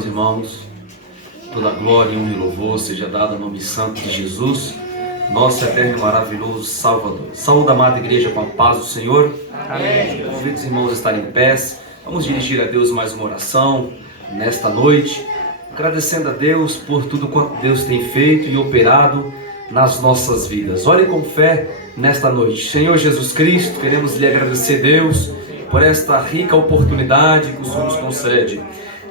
Meus irmãos, toda glória, honra e louvor seja dado ao nome santo de Jesus, nosso eterno e maravilhoso Salvador. Saúde, amada igreja, com a paz do Senhor. Amém. Convido os irmãos a estarem em pés. Vamos dirigir a Deus mais uma oração nesta noite, agradecendo a Deus por tudo quanto Deus tem feito e operado nas nossas vidas. Olhe com fé nesta noite. Senhor Jesus Cristo, queremos lhe agradecer, Deus, por esta rica oportunidade que o Senhor nos concede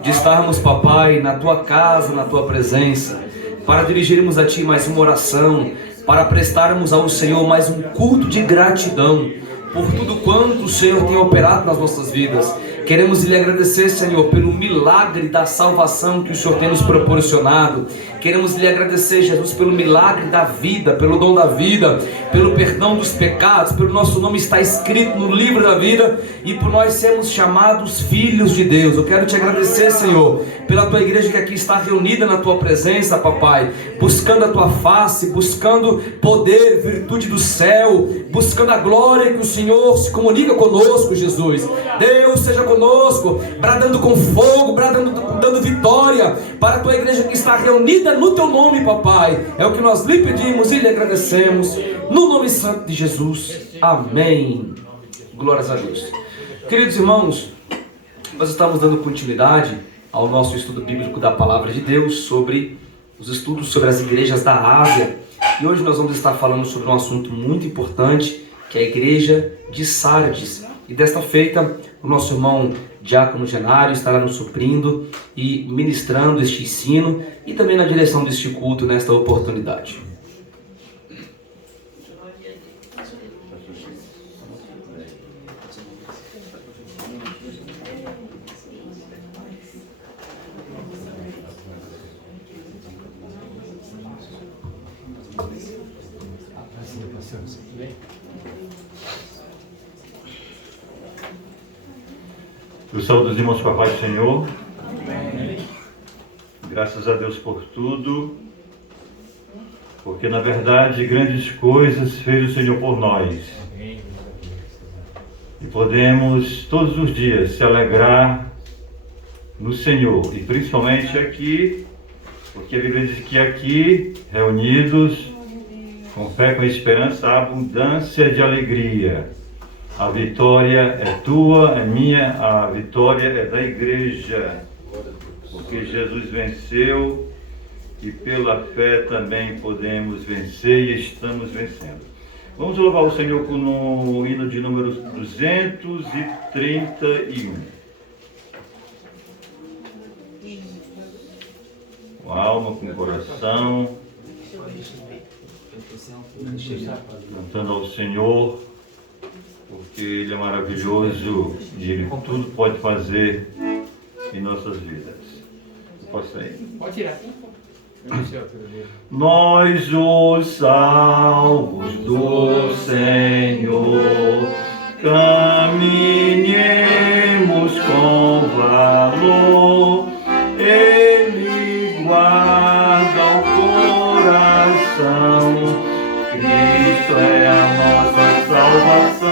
de estarmos, papai, na tua casa, na tua presença, para dirigirmos a ti mais uma oração, para prestarmos ao Senhor mais um culto de gratidão por tudo quanto o Senhor tem operado nas nossas vidas. Queremos lhe agradecer, Senhor, pelo milagre da salvação que o Senhor tem nos proporcionado. Queremos lhe agradecer, Jesus, pelo milagre da vida, pelo dom da vida, pelo perdão dos pecados, pelo nosso nome estar escrito no livro da vida e por nós sermos chamados filhos de Deus. Eu quero te agradecer, Senhor, pela tua igreja que aqui está reunida na tua presença, papai, buscando a tua face, buscando poder, virtude do céu, buscando a glória que o Senhor se comunica conosco, Jesus. Deus seja conosco, bradando com fogo, dando vitória para a tua igreja que está reunida no teu nome, papai. É o que nós lhe pedimos e lhe agradecemos, no nome santo de Jesus. Amém. Glórias a Deus. Queridos irmãos, nós estamos dando continuidade ao nosso estudo bíblico da palavra de Deus, sobre os estudos sobre as igrejas da Ásia. E hoje nós vamos estar falando sobre um assunto muito importante, que é a igreja de Sardes. E desta feita, o nosso irmão Diácono Genário estará nos suprindo e ministrando este ensino e também na direção deste culto nesta oportunidade. Eu saúdo os irmãos com a paz do Senhor. Amém. Graças a Deus por tudo, porque na verdade grandes coisas fez o Senhor por nós. E podemos todos os dias se alegrar no Senhor, e principalmente aqui, porque a Bíblia diz que aqui, reunidos, com fé, com esperança, há abundância de alegria. A vitória é tua, é minha, a vitória é da igreja, porque Jesus venceu e pela fé também podemos vencer e estamos vencendo. Vamos louvar o Senhor no hino de número 231. Com a alma, com o coração, cantando ao Senhor, porque Ele é maravilhoso e Ele tudo pode fazer em nossas vidas. Posso sair? Pode tirar. Nós, os salvos do Senhor, caminhemos com valor. Ele guarda o coração. Cristo é a nossa salvação.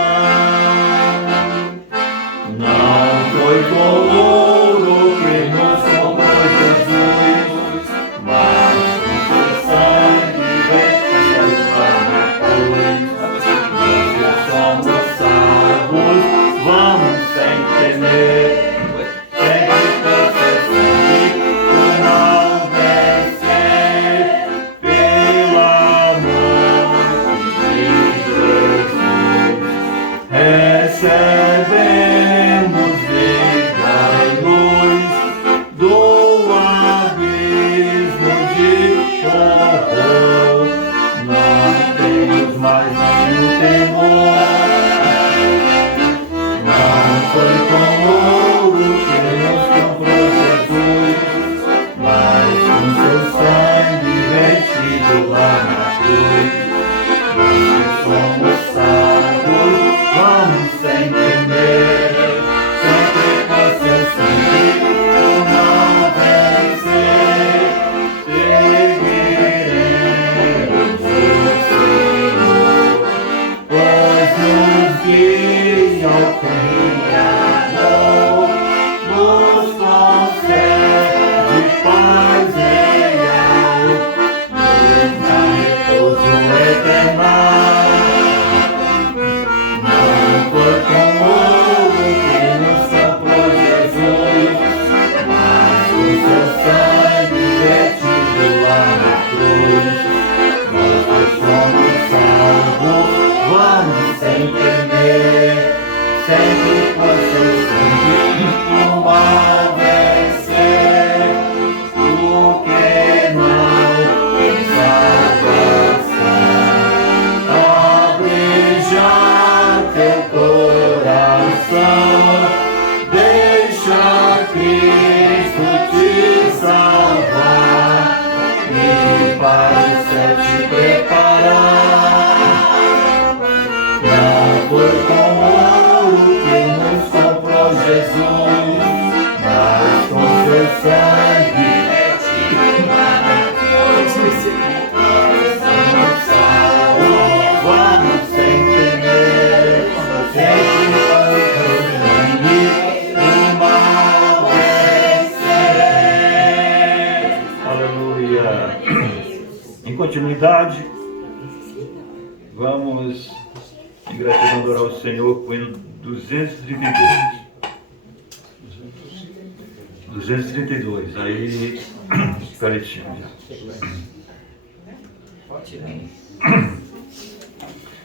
Não foi com ouro que nos comprou Jesus, mas com seu sangue venceu para depois. Nós somos salvos, vamos sem temer. Sempre perseguir por não vencer, pela mão de Deus. continuidade, vamos, em gratidão, adorar o Senhor com o hino 232. 232, aí, Caritinho já.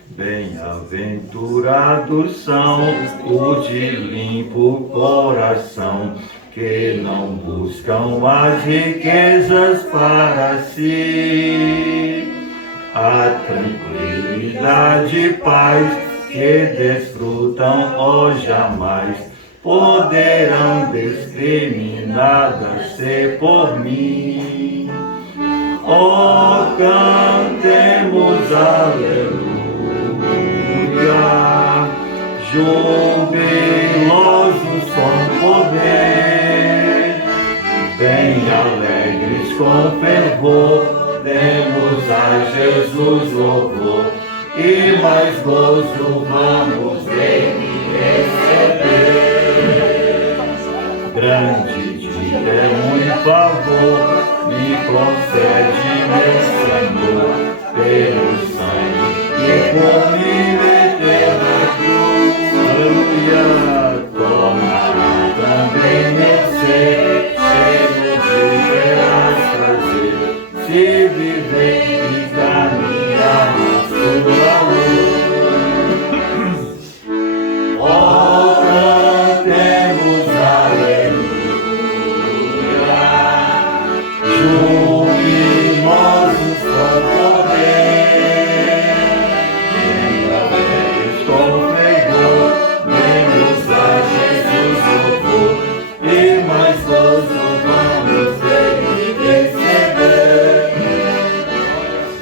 Bem-aventurados são os de limpo coração, que não buscam as riquezas para si, a tranquilidade e paz que desfrutam, ó jamais poderão discriminadas ser por mim. Ó, cantemos aleluia, jubilosos com poder, bem alegres com fervor, demos a Jesus louvor, e mais gozo vamos dele receber. Grande dia é muito favor, me concede meu Senhor, pelo sangue que por mim meteu na cruz. Aleluia, toma também mercê, cheio de verás prazer, se viver e caminhar na sua luz. Oh, cantemos aleluia, jubilosos com poder, bem alegres com fervor, demos a Jesus louvor, e mais gozo vamos dele receber.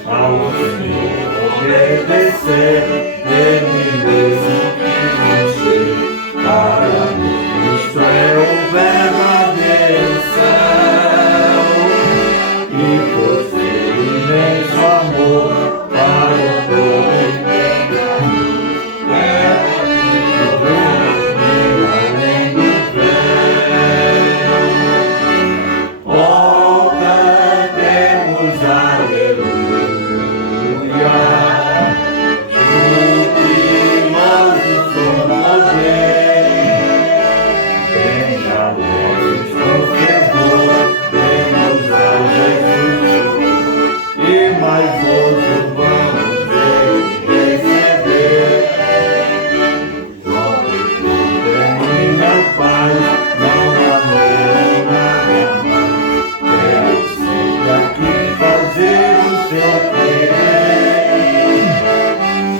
Ao Senhor obedecer, dele mesmo que encher, para mim Cristo é o verdadeiro céu, e por ser imenso amor para o povo é além do véu. Oh, cantemos aleluia, jubilosos com poder, bem alegres com fervor, demos a Jesus, e mais gozo vamos dele receber. Glória é minha paz, não há nada mais, quero sempre aqui fazer o seu querer.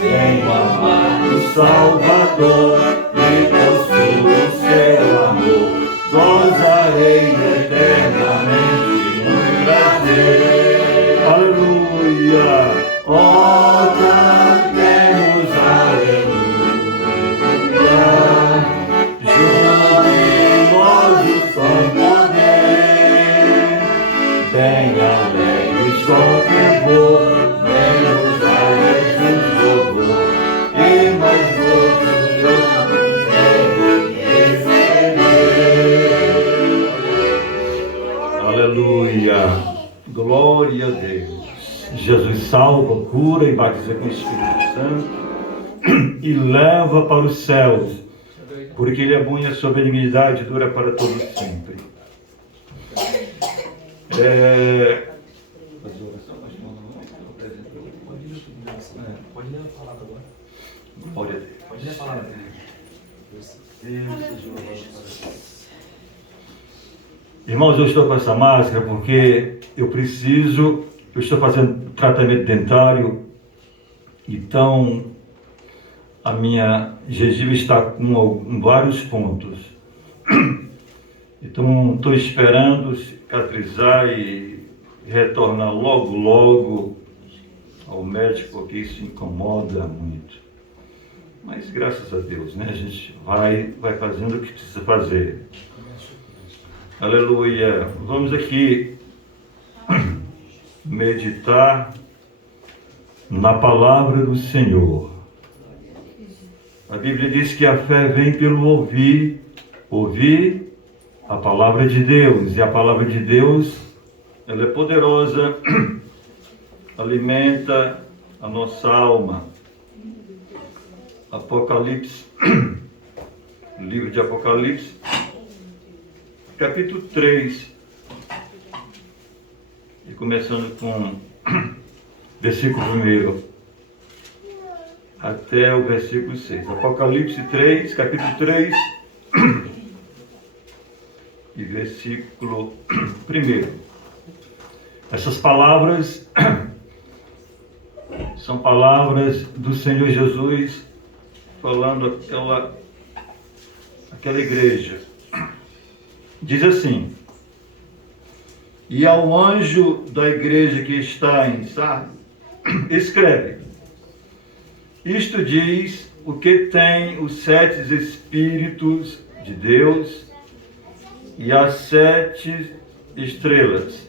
Venho amar o Salvador e possuo o seu amor, gozarei eternamente muito prazer. Aleluia! Oh, cantemos aleluia, jubilosos com poder, bem alegres com fervor, demos a Jesus louvor, e mais gozo vamos dele receber. Aleluia! Glória a Deus! Jesus salva, cura e batiza com o Espírito Santo e leva para os céus, porque Ele é bom e a sua benignidade dura para todo sempre. Pode ler a palavra agora. Glória a Deus. Pode ler a palavra. Irmãos, eu estou com essa máscara porque eu estou fazendo tratamento dentário, então a minha gengiva está com vários pontos. Então estou esperando cicatrizar e retornar logo ao médico, porque isso incomoda muito. Mas graças a Deus, né? A gente vai fazendo o que precisa fazer. Aleluia. Vamos aqui meditar na palavra do Senhor. A Bíblia diz que a fé vem pelo ouvir a palavra de Deus. E a palavra de Deus, ela é poderosa. alimenta a nossa alma. Apocalipse, livro de Apocalipse, capítulo 3, e começando com versículo 1 até o versículo 6. Apocalipse 3, capítulo 3, e versículo 1. Essas palavras são palavras do Senhor Jesus falando aquela igreja. Diz assim: e ao anjo da igreja que está em Sardes, escreve: isto diz o que tem os 7 Espíritos de Deus e as 7 estrelas.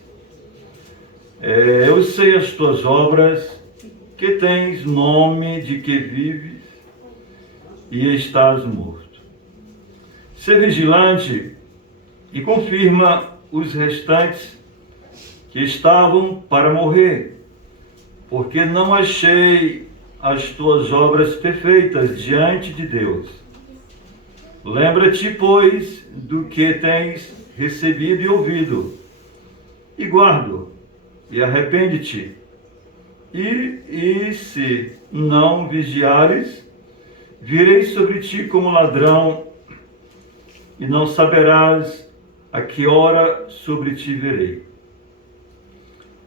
Eu sei as tuas obras, que tens nome de que vives e estás morto. Sê vigilante e confirma os restantes que estavam para morrer, porque não achei as tuas obras perfeitas diante de Deus. Lembra-te, pois, do que tens recebido e ouvido, e guarda, e arrepende-te. E se não vigiares, virei sobre ti como ladrão, e não saberás a que hora sobre ti virei.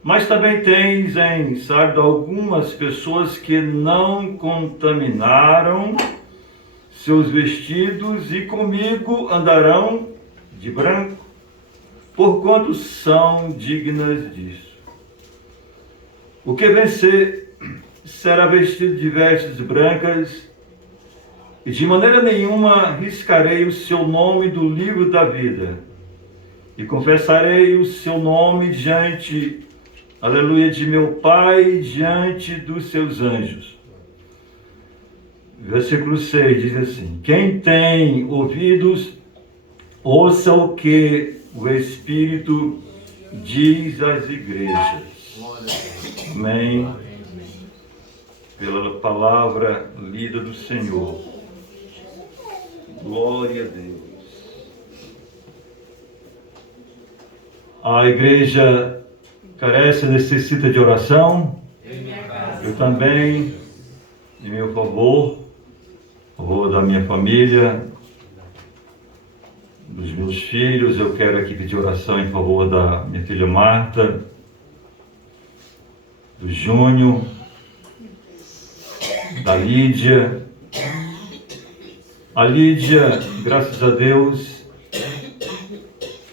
Mas também tens em Sardes algumas pessoas que não contaminaram seus vestidos, e comigo andarão de branco, porquanto são dignas disso. O que vencer será vestido de vestes brancas, e de maneira nenhuma riscarei o seu nome do livro da vida, e confessarei o seu nome diante, aleluia, de meu Pai, diante dos seus anjos. Versículo 6 diz assim: quem tem ouvidos, ouça o que o Espírito diz às igrejas. Amém. Pela palavra lida do Senhor. Glória a Deus. A igreja carece, necessita de oração. Eu também, em meu favor da minha família, dos meus filhos, eu quero aqui pedir oração em favor da minha filha Marta, do Júnior, da Lídia. A Lídia, graças a Deus,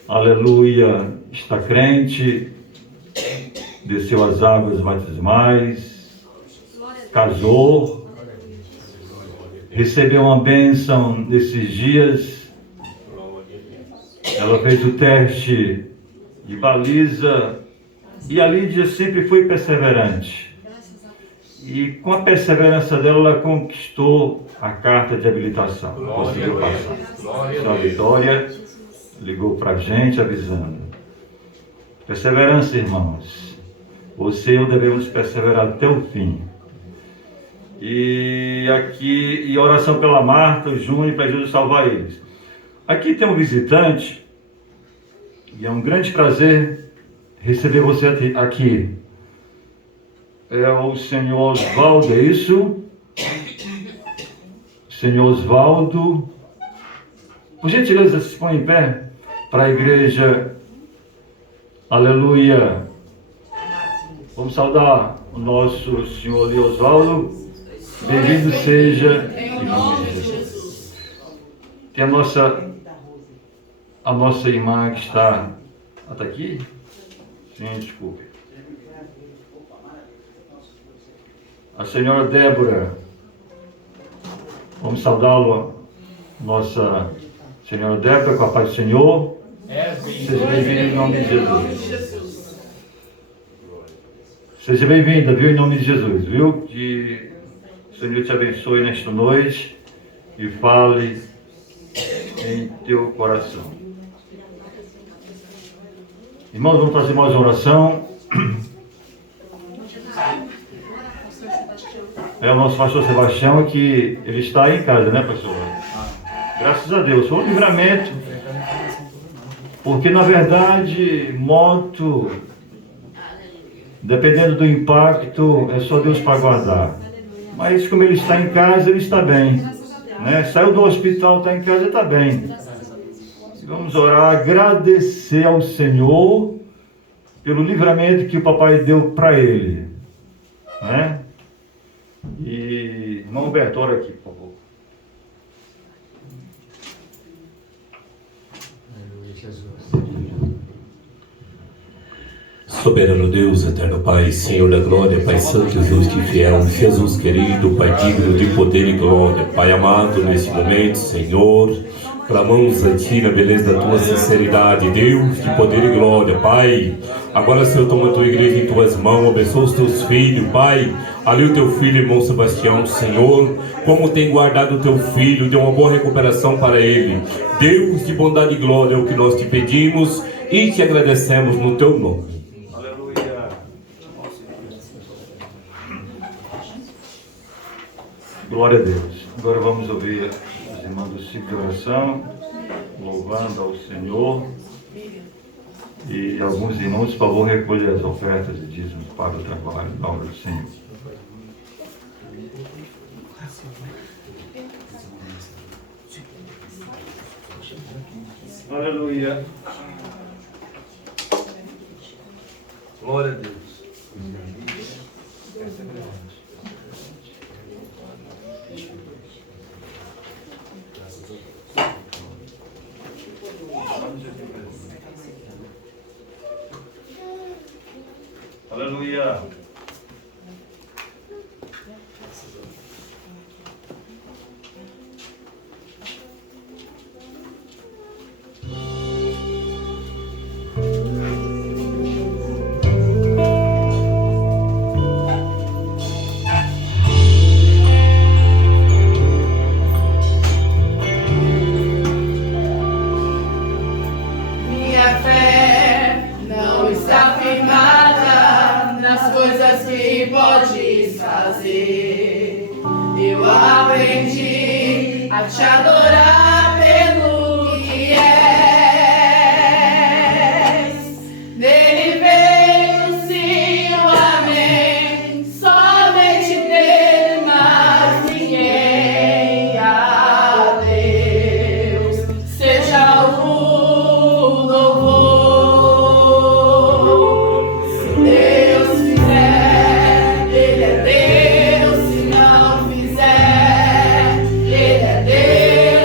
aleluia, está crente, desceu as águas batismais, casou, recebeu uma bênção nesses dias. Ela fez o teste de baliza, e a Lídia sempre foi perseverante. E com a perseverança dela, ela conquistou a carta de habilitação. Conseguiu passar. Sua Vitória ligou para a gente avisando. Perseverança, irmãos. Você e eu devemos perseverar até o fim. E aqui, e oração pela Marta, o Júnior, para Jesus salvar eles. Aqui tem um visitante, e é um grande prazer receber você aqui. É o senhor Osvaldo, é isso? Senhor Osvaldo, por gentileza, se põe em pé para a igreja. Aleluia. Vamos saudar o nosso senhor Osvaldo. Bem-vindo seja em nome de Jesus. Tem a nossa irmã que está aqui? Sim, desculpe. A senhora Débora, vamos saudá-lo, nossa senhora Débora, com a paz do Senhor. Seja bem-vinda em nome de Jesus. Seja bem-vinda, viu, em nome de Jesus, viu? Que o Senhor te abençoe nesta noite e fale em teu coração. Irmãos, vamos fazer mais uma oração. o nosso pastor Sebastião, que ele está aí em casa, né, pastor? Graças a Deus, foi um livramento. Porque, na verdade, moto, dependendo do impacto, é só Deus para guardar. Mas como ele está em casa, ele está bem. Né? Saiu do hospital, está em casa, está bem. Vamos orar, agradecer ao Senhor pelo livramento que o papai deu para ele. Né? E, irmão Humberto, ora aqui, por favor. Soberano Deus, eterno Pai, Senhor da glória, Pai santo, justo e fiel, Jesus querido, Pai digno de poder e glória, Pai amado, nesse momento, Senhor, clamamos a Ti na beleza da Tua sinceridade, Deus de poder e glória, Pai. Agora, Senhor, toma a Tua igreja em Tuas mãos, abençoa os Teus filhos, Pai. Ali o Teu filho, irmão Sebastião, Senhor, como tem guardado o Teu filho, dê uma boa recuperação para ele. Deus de bondade e glória, é o que nós Te pedimos e Te agradecemos no Teu nome. Glória a Deus. Agora vamos ouvir os irmãos do ciclo de oração, louvando ao Senhor. E alguns irmãos, por favor, recolhem as ofertas e dízimos para o trabalho na obra do Senhor. Aleluia. Glória a Deus. Aleluia. Minha fé não está firmada nas coisas que podes fazer. Eu aprendi a te adorar pelo que és. Dele veio sim o amém, somente dele, mais ninguém. A Deus seja o louvor. Se Deus fizer, Ele é Deus. Se não fizer, Ele é Deus.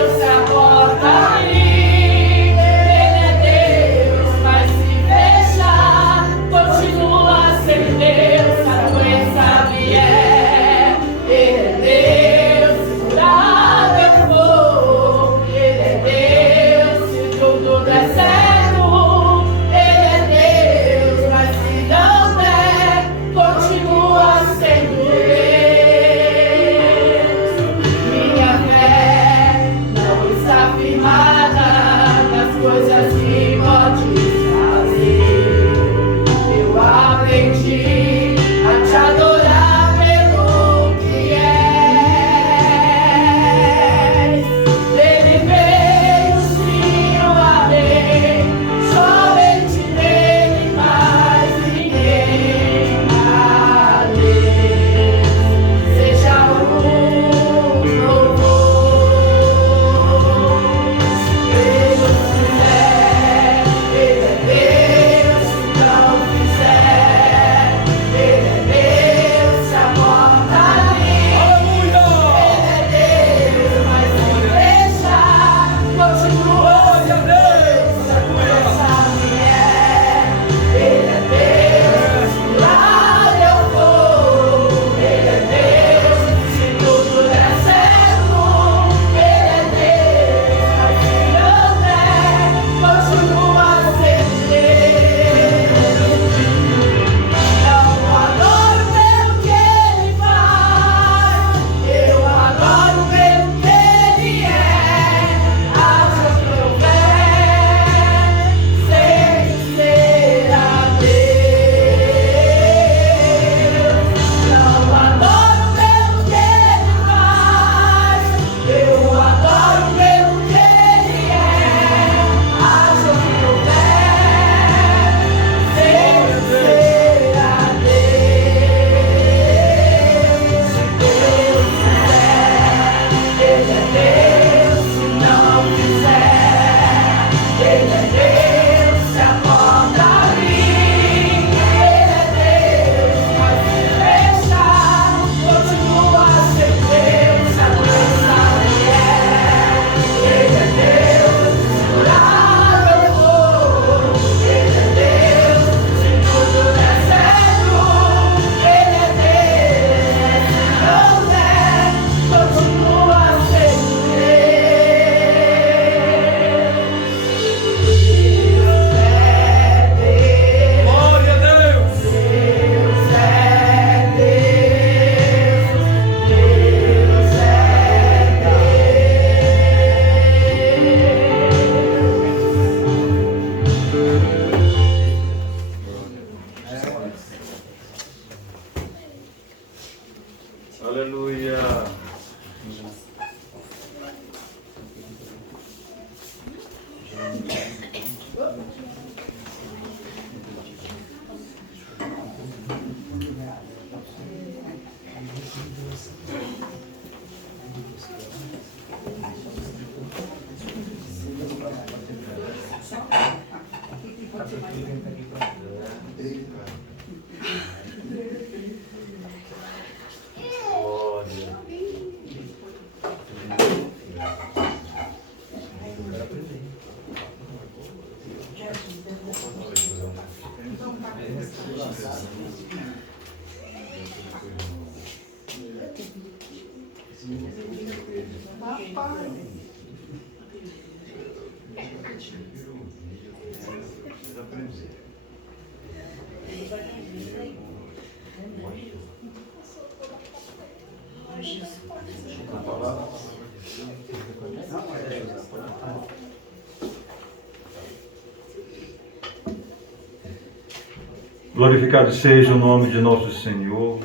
Glorificado seja o nome de nosso Senhor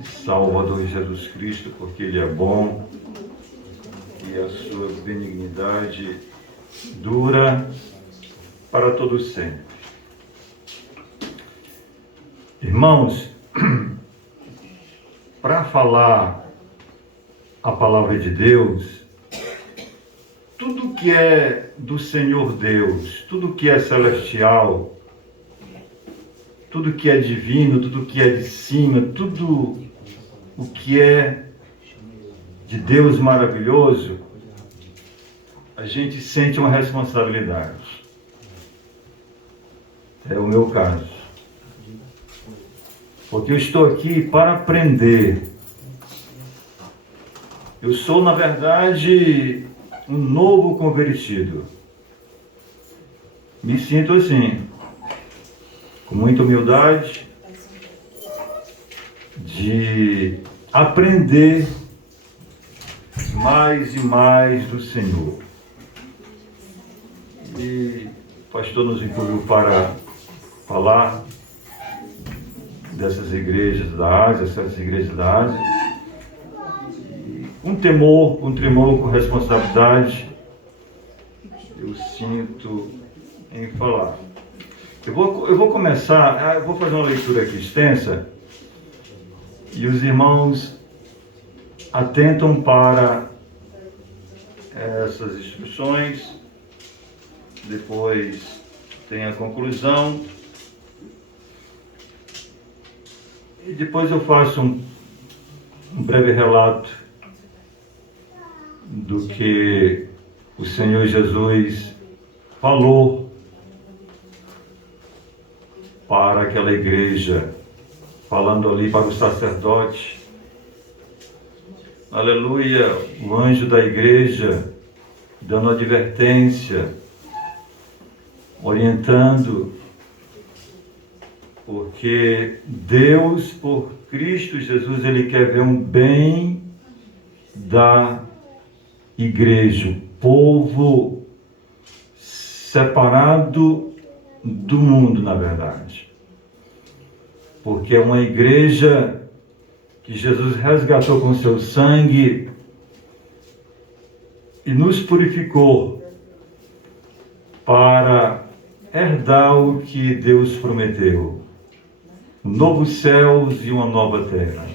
e Salvador Jesus Cristo, porque Ele é bom e a sua benignidade dura para todo sempre. Irmãos, para falar a palavra de Deus, tudo que é do Senhor Deus, tudo que é celestial, tudo que é divino, tudo que é de cima, tudo o que é de Deus maravilhoso, a gente sente uma responsabilidade. É o meu caso. Porque eu estou aqui para aprender. Eu sou, na verdade, um novo convertido. Me sinto assim, com muita humildade, de aprender mais e mais do Senhor. E o pastor nos incluiu para falar dessas igrejas da Ásia, essas igrejas da Ásia. E um tremor, com responsabilidade, eu sinto em falar. Eu vou começar, vou fazer uma leitura aqui extensa, e os irmãos atentam para essas instruções, depois tem a conclusão, e depois eu faço um breve relato do que o Senhor Jesus falou para aquela igreja, falando ali para o sacerdote. Aleluia, o anjo da igreja dando advertência, orientando, porque Deus, por Cristo Jesus, Ele quer ver um bem da igreja, o povo separado do mundo, na verdade. Porque é uma igreja que Jesus resgatou com seu sangue e nos purificou para herdar o que Deus prometeu. Novos céus e uma nova terra,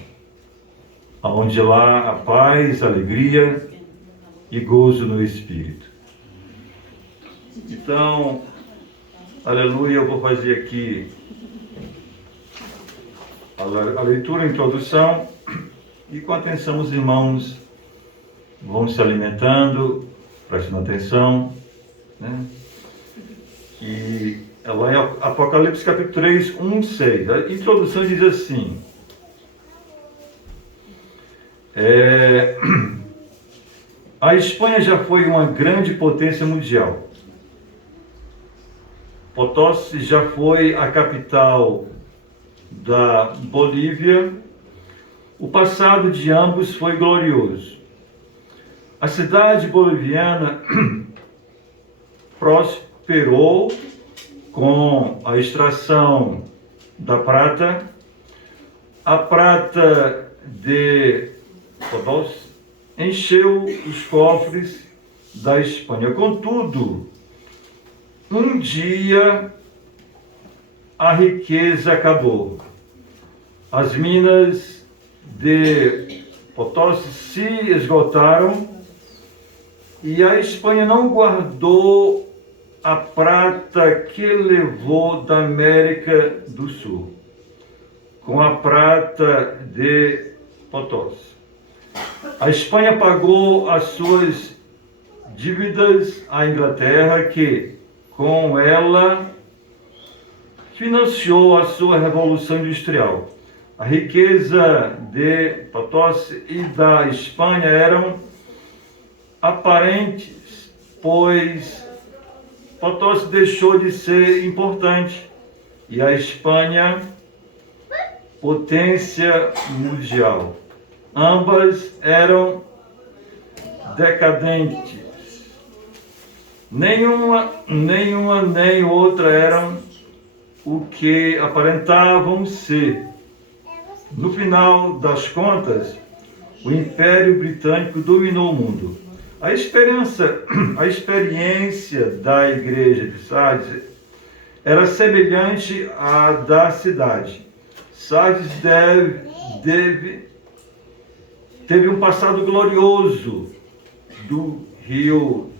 onde lá há paz, alegria e gozo no Espírito. Então, aleluia, eu vou fazer aqui a leitura, a introdução, e com atenção os irmãos vão se alimentando, prestando atenção, né? E lá em Apocalipse capítulo 3, 1, 6, a introdução diz assim: a Espanha já foi uma grande potência mundial. Potosí já foi a capital da Bolívia. O passado de ambos foi glorioso. A cidade boliviana prosperou com a extração da prata. A prata de Potosí encheu os cofres da Espanha. Contudo, um dia a riqueza acabou. As minas de Potosí se esgotaram e a Espanha não guardou a prata que levou da América do Sul, com a prata de Potosí. A Espanha pagou as suas dívidas à Inglaterra, que com ela financiou a sua revolução industrial. A riqueza de Potosi e da Espanha eram aparentes, pois Potosi deixou de ser importante e a Espanha potência mundial. Ambas eram decadentes. Nenhuma nem outra eram o que aparentavam ser. No final das contas, o Império Britânico dominou o mundo. A experiência da igreja de Sardes era semelhante à da cidade. Sardes teve um passado glorioso do rio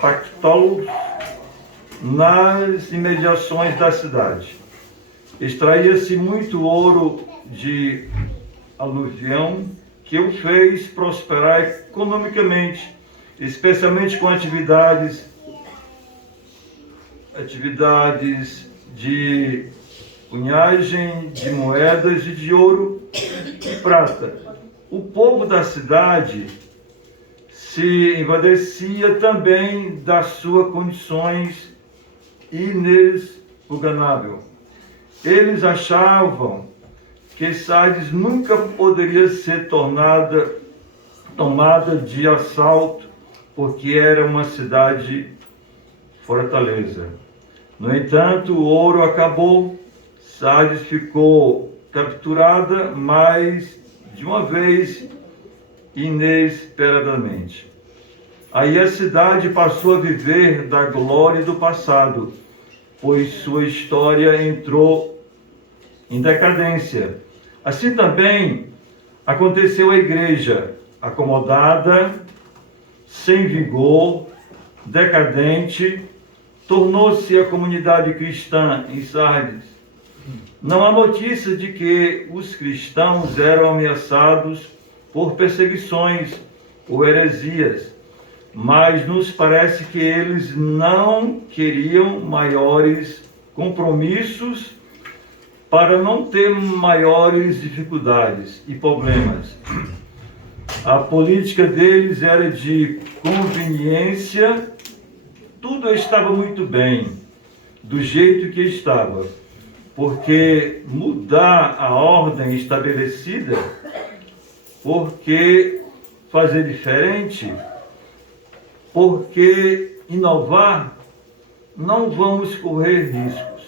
Pactolus nas imediações da cidade. Extraía-se muito ouro de aluvião que o fez prosperar economicamente, especialmente com atividades de cunhagem de moedas e de ouro e prata. O povo da cidade se envadecia também das suas condições inexpugnáveis. Eles achavam que Sardes nunca poderia ser tomada de assalto, porque era uma cidade fortaleza. No entanto, o ouro acabou, Sardes ficou capturada, mas de uma vez, inesperadamente. Aí a cidade passou a viver da glória do passado, pois sua história entrou em decadência. Assim também aconteceu a igreja, acomodada, sem vigor, decadente, tornou-se a comunidade cristã em Sardes. Não há notícia de que os cristãos eram ameaçados por perseguições ou heresias, mas nos parece que eles não queriam maiores compromissos para não ter maiores dificuldades e problemas. A política deles era de conveniência, tudo estava muito bem, do jeito que estava, porque mudar a ordem estabelecida, porque fazer diferente, porque inovar, não vamos correr riscos,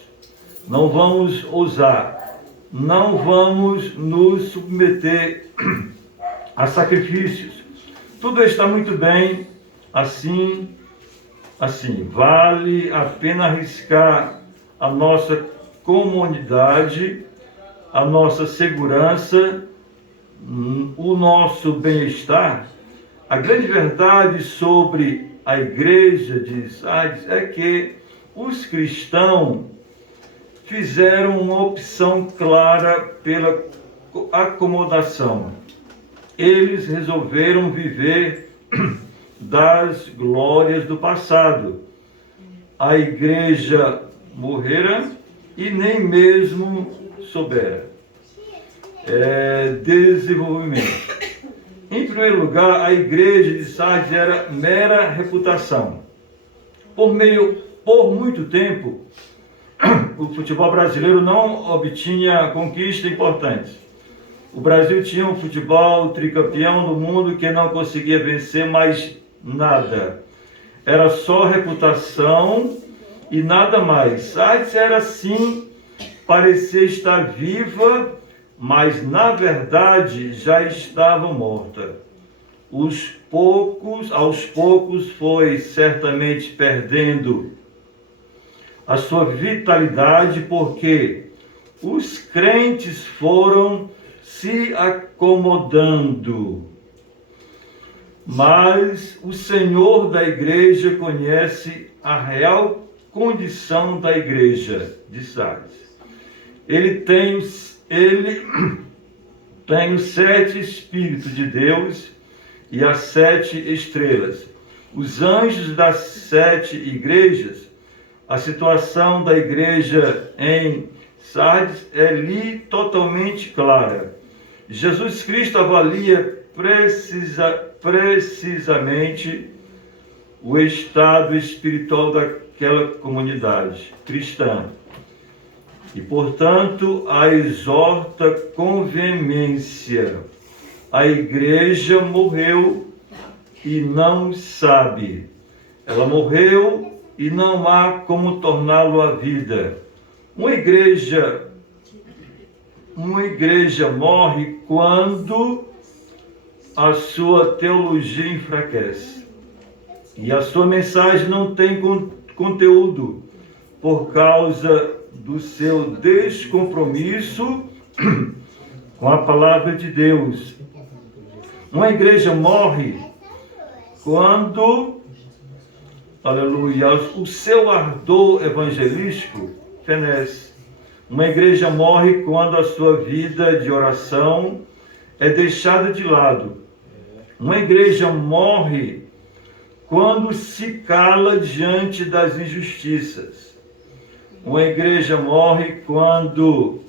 não vamos ousar, não vamos nos submeter a sacrifícios. Tudo está muito bem, assim, vale a pena arriscar a nossa comunidade, a nossa segurança, o nosso bem-estar. A grande verdade sobre a igreja de Sardes é que os cristãos fizeram uma opção clara pela acomodação. Eles resolveram viver das glórias do passado. A igreja morrera e nem mesmo soubera desenvolvimento. Em primeiro lugar, a igreja de Sardes era mera reputação. Por muito tempo, o futebol brasileiro não obtinha conquistas importantes. O Brasil tinha um futebol tricampeão do mundo que não conseguia vencer mais nada. Era só reputação e nada mais. Sardes era assim, parecia estar viva, mas na verdade já estava morta. Aos poucos foi certamente perdendo a sua vitalidade, porque os crentes foram se acomodando. Mas o Senhor da igreja conhece a real condição da igreja de Sardes. Ele tem os 7 Espíritos de Deus e as 7 estrelas. Os anjos das 7 igrejas a situação da igreja em Sardes é-lhe totalmente clara. Jesus Cristo avalia precisamente o estado espiritual daquela comunidade cristã e, portanto, a exorta com veemência. A igreja morreu e não sabe. Ela morreu e não há como torná-lo à vida. Uma igreja morre quando a sua teologia enfraquece e a sua mensagem não tem conteúdo por causa do seu descompromisso com a palavra de Deus. Uma igreja morre quando, aleluia, o seu ardor evangelístico fenece. Uma igreja morre quando a sua vida de oração é deixada de lado. Uma igreja morre quando se cala diante das injustiças. Uma igreja morre quando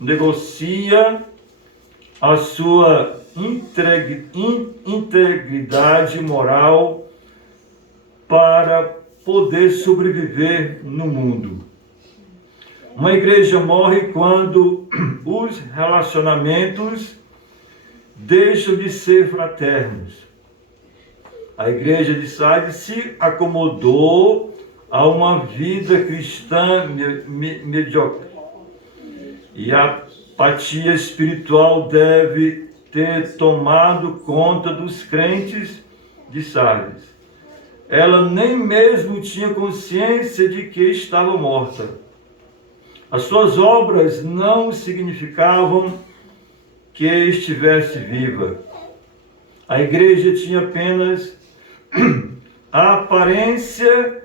negocia a sua integridade moral para poder sobreviver no mundo. Uma igreja morre quando os relacionamentos deixam de ser fraternos. A igreja de Sardes se acomodou a uma vida cristã medíocre. E a apatia espiritual deve ter tomado conta dos crentes de Sardes. Ela nem mesmo tinha consciência de que estava morta. As suas obras não significavam que estivesse viva. A igreja tinha apenas a aparência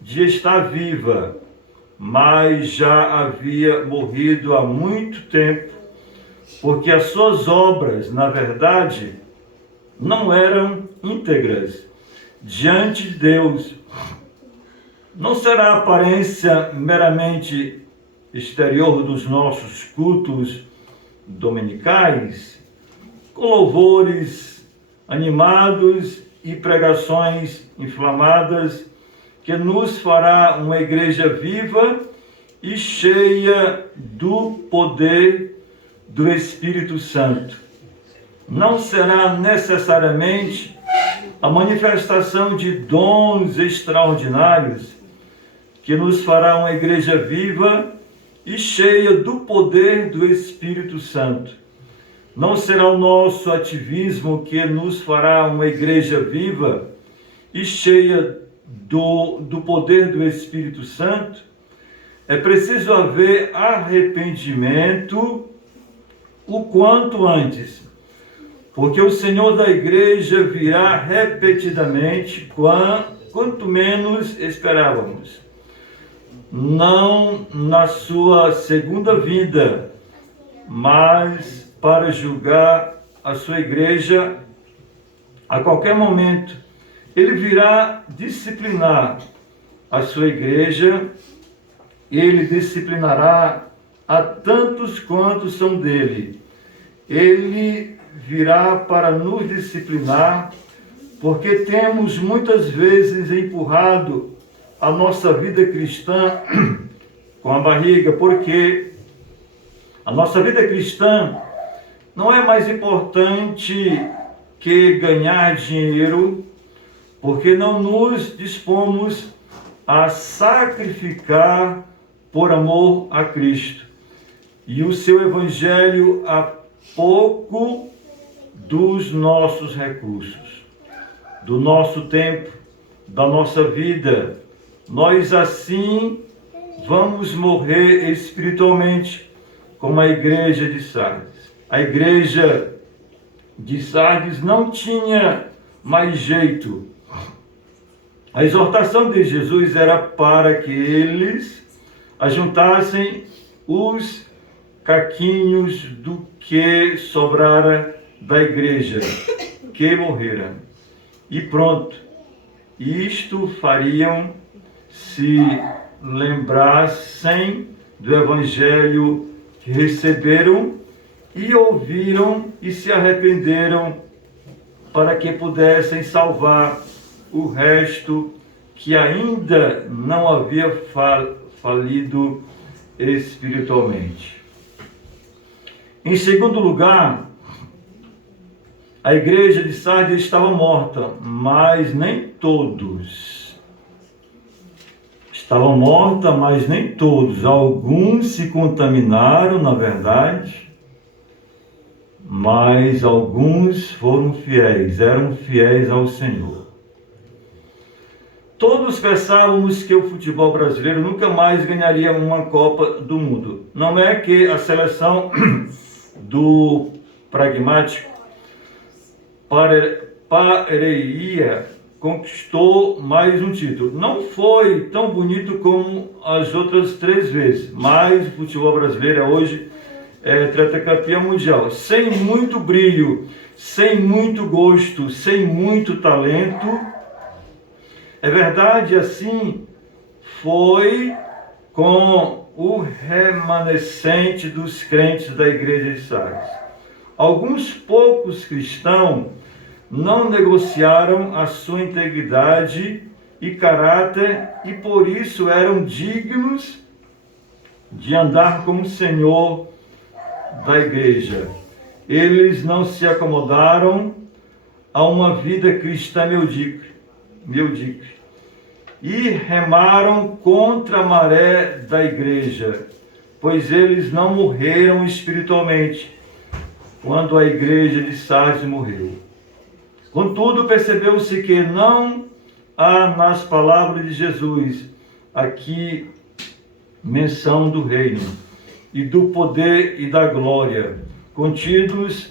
de estar viva, mas já havia morrido há muito tempo, porque as suas obras, na verdade, não eram íntegras diante de Deus. Não será a aparência meramente exterior dos nossos cultos dominicais, com louvores animados e pregações inflamadas, que nos fará uma igreja viva e cheia do poder do Espírito Santo. Não será necessariamente a manifestação de dons extraordinários que nos fará uma igreja viva e cheia do poder do Espírito Santo. Não será o nosso ativismo que nos fará uma igreja viva e cheia do poder do Espírito Santo. É preciso haver arrependimento o quanto antes, porque o Senhor da igreja virá repetidamente quanto menos esperávamos. Não na sua segunda vinda, mas para julgar a sua igreja a qualquer momento. Ele virá disciplinar a sua igreja, ele disciplinará a tantos quantos são dele. Ele virá para nos disciplinar, porque temos muitas vezes empurrado a nossa vida cristã com a barriga, porque a nossa vida cristã não é mais importante que ganhar dinheiro, porque não nos dispomos a sacrificar por amor a Cristo e o seu Evangelho a pouco dos nossos recursos, do nosso tempo, da nossa vida. Nós assim vamos morrer espiritualmente, como a igreja de Sardes. A igreja de Sardes não tinha mais jeito. A exortação de Jesus era para que eles ajuntassem os caquinhos do que sobrara da igreja, que morrera. E pronto, isto fariam se lembrassem do Evangelho que receberam e ouviram e se arrependeram, para que pudessem salvar o resto que ainda não havia falido espiritualmente. Em segundo lugar, a igreja de Sardes estava morta, mas nem todos. Estava morta, mas nem todos. Alguns se contaminaram, na verdade, mas alguns foram fiéis, eram fiéis ao Senhor. Todos pensávamos que o futebol brasileiro nunca mais ganharia uma Copa do Mundo. Não é que a seleção do Pragmático Pareia conquistou mais um título. Não foi tão bonito como as outras 3 vezes, mas o futebol brasileiro hoje é tetracampeão mundial. Sem muito brilho, sem muito gosto, sem muito talento. É verdade, assim foi com o remanescente dos crentes da igreja de Sardes. Alguns poucos cristãos não negociaram a sua integridade e caráter e por isso eram dignos de andar como Senhor da igreja. Eles não se acomodaram a uma vida cristã medíocre e remaram contra a maré da igreja, pois eles não morreram espiritualmente quando a igreja de Sardes morreu. Contudo, percebeu-se que não há nas palavras de Jesus aqui menção do reino e do poder e da glória contidos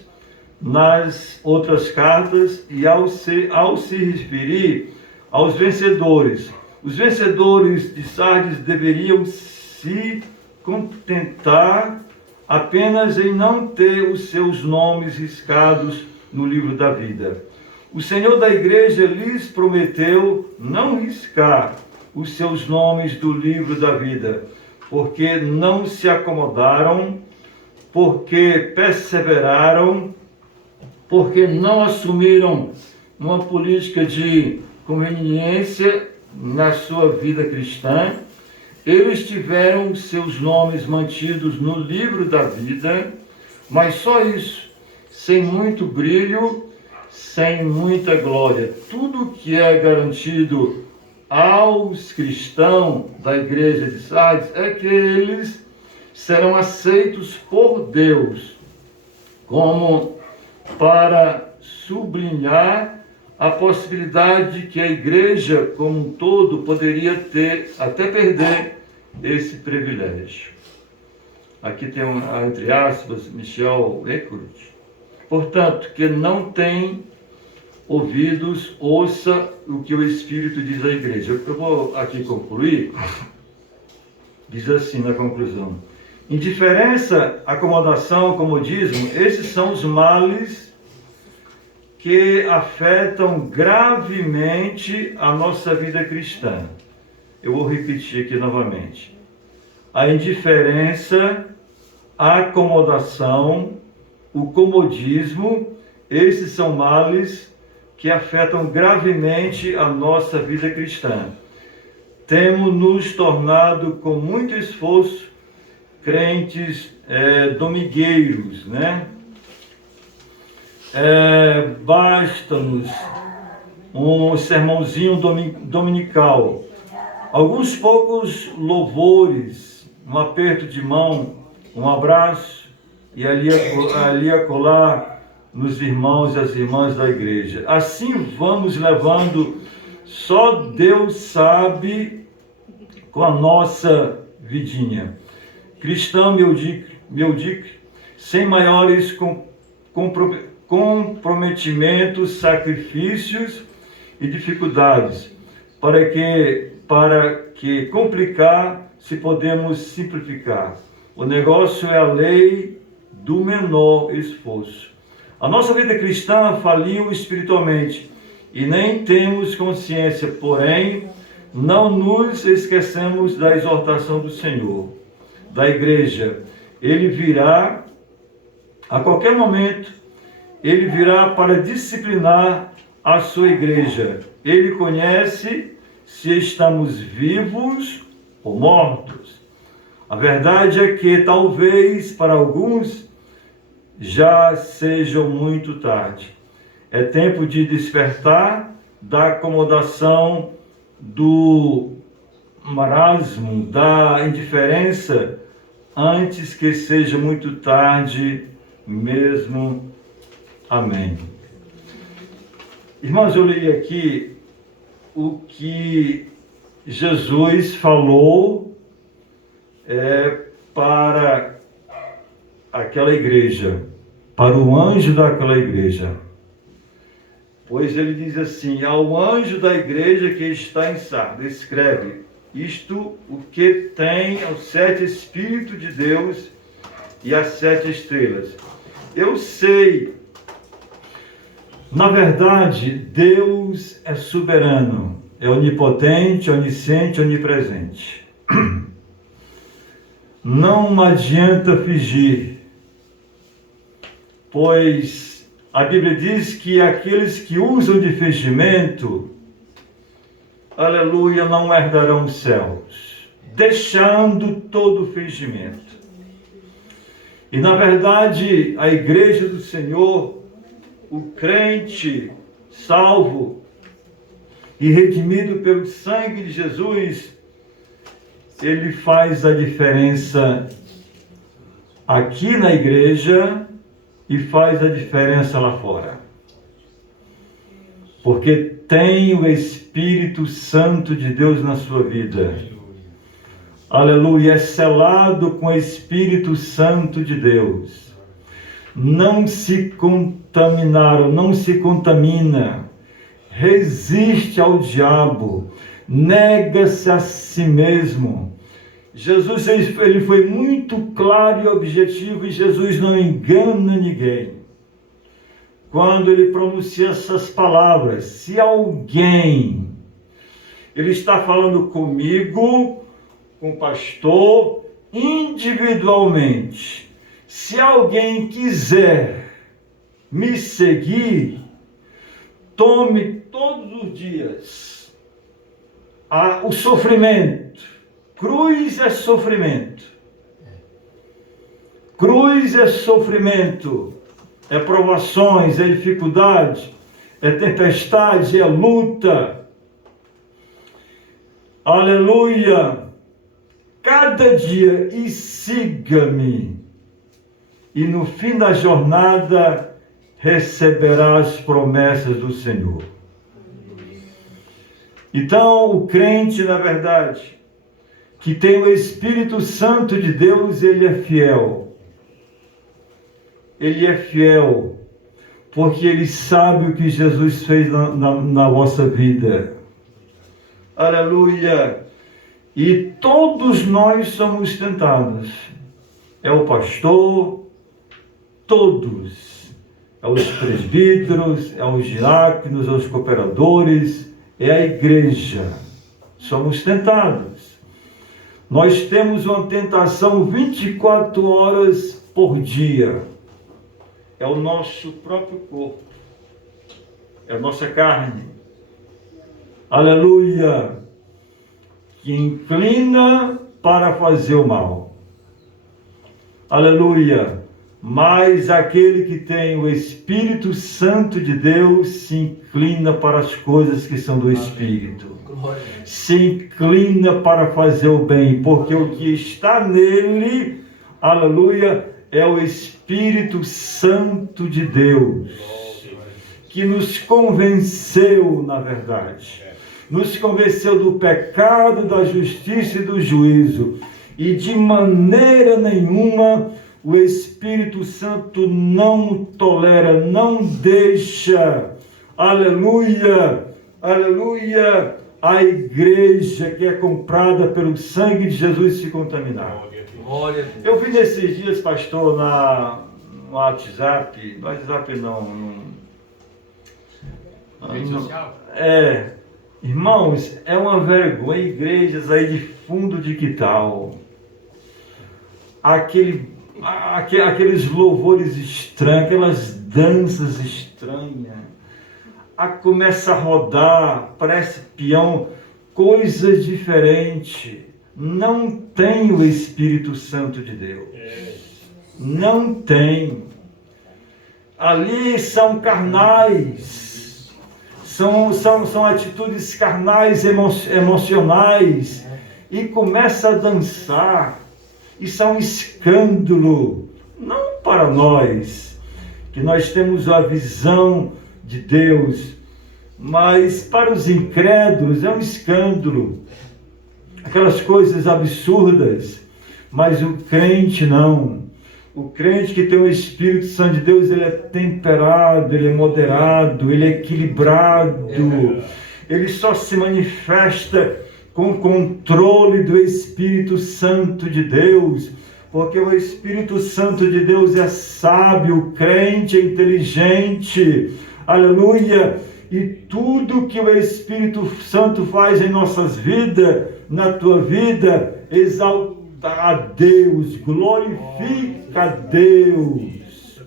nas outras cartas, e ao se referir aos vencedores, os vencedores de Sardes deveriam se contentar apenas em não ter os seus nomes riscados no livro da vida. O Senhor da igreja lhes prometeu não riscar os seus nomes do livro da vida, porque não se acomodaram, porque perseveraram, porque não assumiram uma política de conveniência na sua vida cristã. Eles tiveram seus nomes mantidos no livro da vida, mas só isso, sem muito brilho, sem muita glória. Tudo que é garantido aos cristãos da igreja de Sardes é que eles serão aceitos por Deus, como para sublinhar a possibilidade de que a igreja como um todo poderia ter, até perder esse privilégio. Aqui tem, entre aspas, Michel Eckert. Portanto, que não tem ouvidos, ouça o que o Espírito diz à igreja. Eu vou aqui concluir. Diz assim na conclusão: indiferença, acomodação, comodismo, esses são os males que afetam gravemente a nossa vida cristã. Eu vou repetir aqui novamente. A indiferença, a acomodação, o comodismo, esses são males que afetam gravemente a nossa vida cristã. Temos nos tornado com muito esforço crentes domingueiros, né? Basta-nos um sermãozinho dominical, alguns poucos louvores, um aperto de mão, um abraço e ali acolá nos irmãos e as irmãs da igreja. Assim vamos levando, só Deus sabe, com a nossa vidinha. Cristão medíocre, sem maiores comprometimentos, sacrifícios e dificuldades, para que complicar se podemos simplificar. O negócio é a lei do menor esforço. A nossa vida cristã faliu espiritualmente e nem temos consciência, porém não nos esquecemos da exortação do Senhor, da igreja. Ele virá a qualquer momento, ele virá para disciplinar a sua igreja. Ele conhece se estamos vivos ou mortos. A verdade é que talvez para alguns já seja muito tarde. É tempo de despertar da acomodação, do marasmo, da indiferença, antes que seja muito tarde mesmo. Amém. Irmãos, eu li aqui o que Jesus falou para aquela igreja, para o anjo daquela igreja. Pois ele diz assim: ao anjo da igreja que está em Sardes, escreve isto, o que tem os 7 Espíritos de Deus e as 7 estrelas. Eu sei, na verdade, Deus é soberano, é onipotente, onisciente, onipresente. Não adianta fingir, pois a Bíblia diz que aqueles que usam de fingimento, aleluia, não herdarão os céus, deixando todo fingimento. E na verdade, a igreja do Senhor, o crente salvo e redimido pelo sangue de Jesus, ele faz a diferença aqui na igreja e faz a diferença lá fora. Porque tem o Espírito Santo de Deus na sua vida. Aleluia, é selado com o Espírito Santo de Deus. Não se contaminaram, não se contamina. Resiste ao diabo, nega-se a si mesmo. Jesus, ele foi muito claro e objetivo, e Jesus não engana ninguém. Quando ele pronuncia essas palavras, se alguém, ele está falando comigo, com o pastor, individualmente. Se alguém quiser me seguir, tome todos os dias o sofrimento. Cruz é sofrimento. Cruz é sofrimento. É provações, é dificuldade, é tempestade, é luta. Aleluia. Cada dia, e siga-me. E no fim da jornada receberá as promessas do Senhor. Então, o crente, na verdade, que tem o Espírito Santo de Deus, ele é fiel. Ele é fiel, porque ele sabe o que Jesus fez na vossa vida. Aleluia! E todos nós somos tentados. É o pastor, todos. É os presbíteros, é os diáconos, é os cooperadores, é a igreja. Somos tentados. Nós temos uma tentação 24 horas por dia. É o nosso próprio corpo. É a nossa carne. Aleluia! Que inclina para fazer o mal. Aleluia! Mas aquele que tem o Espírito Santo de Deus se inclina para as coisas que são do Espírito. Se inclina para fazer o bem, porque o que está nele, aleluia, é o Espírito Santo de Deus, que nos convenceu, na verdade. Nos convenceu do pecado, da justiça e do juízo. E de maneira nenhuma o Espírito Santo não tolera, não deixa, aleluia, aleluia, a igreja que é comprada pelo sangue de Jesus se contaminar. Eu vi nesses dias, pastor, no WhatsApp, Irmãos, é uma vergonha igrejas aí de fundo de quintal. Aqueles louvores estranhos, aquelas danças estranhas. Começa a rodar, parece peão, coisas diferentes. Não tem o Espírito Santo de Deus. Não tem. Ali são carnais. São atitudes carnais, emocionais. E começa a dançar. Isso é um escândalo. Não para nós, que nós temos a visão de Deus, mas para os incrédulos é um escândalo. Aquelas coisas absurdas. Mas o crente não. O crente que tem o Espírito Santo de Deus, ele é temperado, ele é moderado, ele é equilibrado. Ele só se manifesta com o controle do Espírito Santo de Deus, porque o Espírito Santo de Deus é sábio, o crente é inteligente, aleluia, e tudo que o Espírito Santo faz em nossas vidas, na tua vida, exalta a Deus, glorifica a Deus,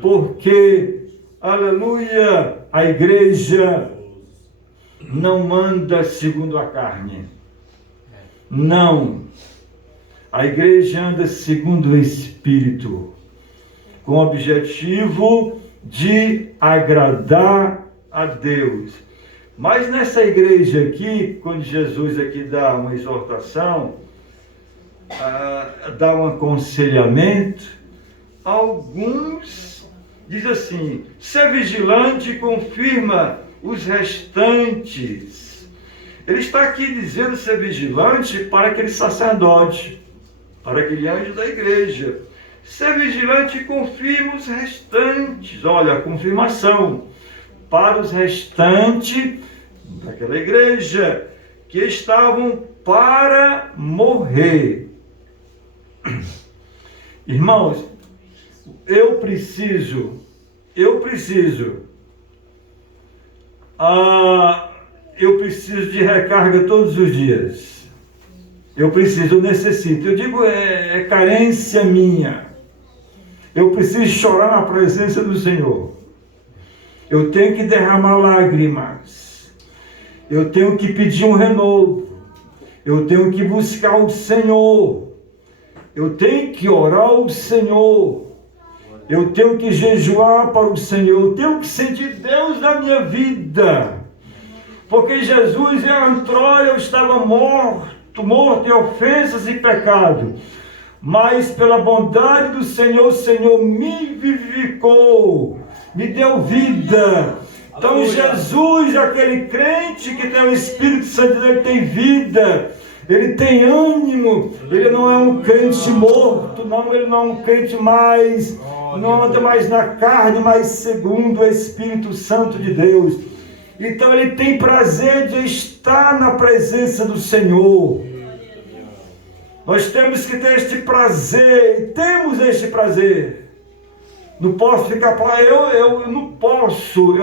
porque, aleluia, a igreja não manda segundo a carne. Não. A igreja anda segundo o Espírito, com o objetivo de agradar a Deus. Mas nessa igreja aqui, quando Jesus aqui dá uma exortação, dá um aconselhamento, alguns dizem assim: ser vigilante, confirma os restantes. Ele está aqui dizendo ser vigilante para aquele sacerdote, para aquele anjo da igreja. Ser vigilante e confirma os restantes. Olha, a confirmação para os restantes daquela igreja que estavam para morrer. Irmãos, eu preciso de recarga todos os dias. Eu necessito. Eu digo, é carência minha. Eu preciso chorar na presença do Senhor. Eu tenho que derramar lágrimas. Eu tenho que pedir um renovo. Eu tenho que buscar o Senhor. Eu tenho que orar ao Senhor. Eu tenho que jejuar para o Senhor. Eu tenho que sentir Deus na minha vida. Porque Jesus, eu estava morto em ofensas e pecado. Mas pela bondade do Senhor, o Senhor me vivificou, me deu vida. Então Jesus, aquele crente que tem o Espírito Santo, ele tem vida, ele tem ânimo, ele não é um crente morto, não, ele não é um crente mais, não anda mais na carne, mas segundo o Espírito Santo de Deus. Então ele tem prazer de estar na presença do Senhor. Nós temos que ter este prazer, e temos este prazer. Não posso ficar, eu não posso,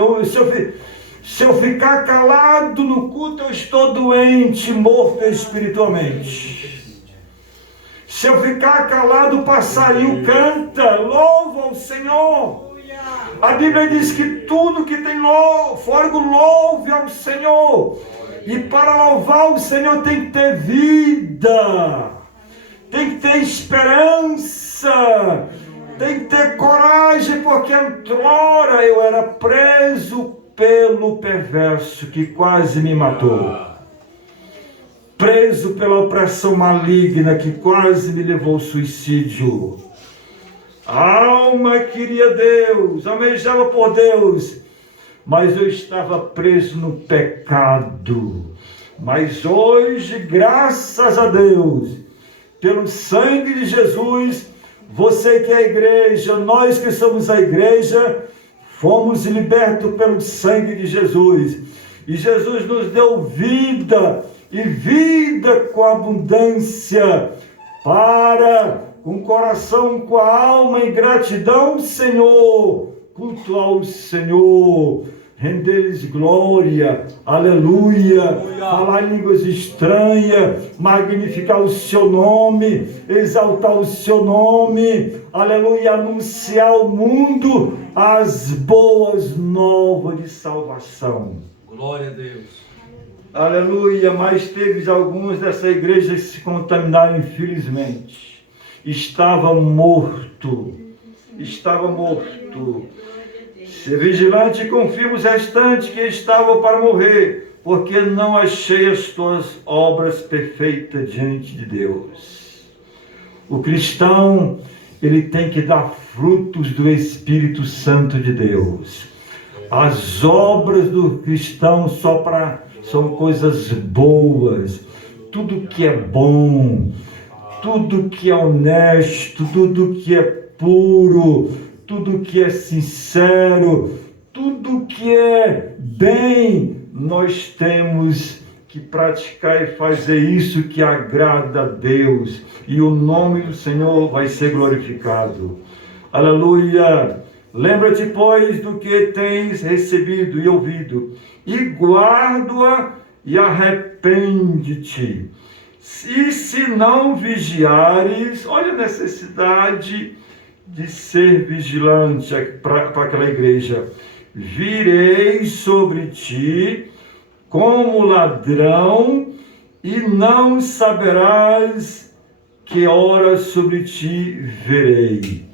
se eu ficar calado no culto, eu estou doente, morto espiritualmente. Se eu ficar calado, o passarinho canta, louva ao Senhor. A Bíblia diz que tudo que tem fôlego, louve ao Senhor. E para louvar o Senhor tem que ter vida, tem que ter esperança, tem que ter coragem, porque outrora eu era preso pelo perverso que quase me matou, preso pela opressão maligna que quase me levou ao suicídio. A alma queria Deus, almejava por Deus, mas eu estava preso no pecado. Mas hoje, graças a Deus, pelo sangue de Jesus, você que é a igreja, nós que somos a igreja, fomos libertos pelo sangue de Jesus. E Jesus nos deu vida, e vida com abundância, para, com o coração, com a alma em gratidão, Senhor, cultuar o Senhor, render-lhes glória, aleluia, falar línguas estranhas, magnificar o seu nome, exaltar o seu nome, aleluia, anunciar ao mundo as boas novas de salvação. Glória a Deus. Aleluia, mas teve alguns dessa igreja que se contaminaram, infelizmente. Estava morto. Ser vigilante e confirma os restantes que estavam para morrer, porque não achei as tuas obras perfeitas diante de Deus. O cristão, ele tem que dar frutos do Espírito Santo de Deus. As obras do cristão são coisas boas, tudo que é bom, tudo que é honesto, tudo que é puro, tudo que é sincero, tudo que é bem, nós temos que praticar e fazer isso que agrada a Deus, e o nome do Senhor vai ser glorificado. Aleluia! Lembra-te, pois, do que tens recebido e ouvido, e guarda-a e arrepende-te. E se não vigiares, olha a necessidade de ser vigilante para aquela igreja. Virei sobre ti como ladrão, e não saberás que hora sobre ti verei.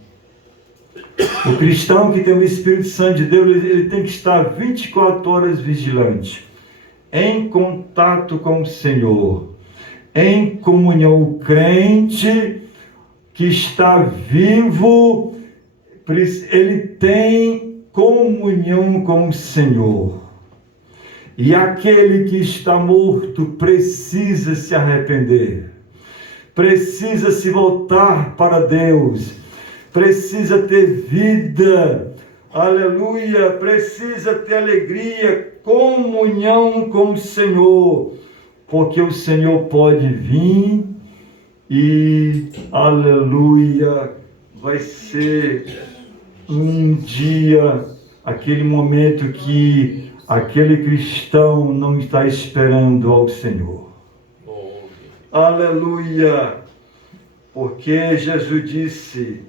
O cristão que tem o Espírito Santo de Deus, ele tem que estar 24 horas vigilante, em contato com o Senhor, em comunhão. O crente que está vivo, ele tem comunhão com o Senhor. E aquele que está morto precisa se arrepender, precisa se voltar para Deus, precisa ter vida, aleluia, precisa ter alegria, comunhão com o Senhor, porque o Senhor pode vir e, aleluia, vai ser um dia, aquele momento que aquele cristão não está esperando ao Senhor. Aleluia, porque Jesus disse: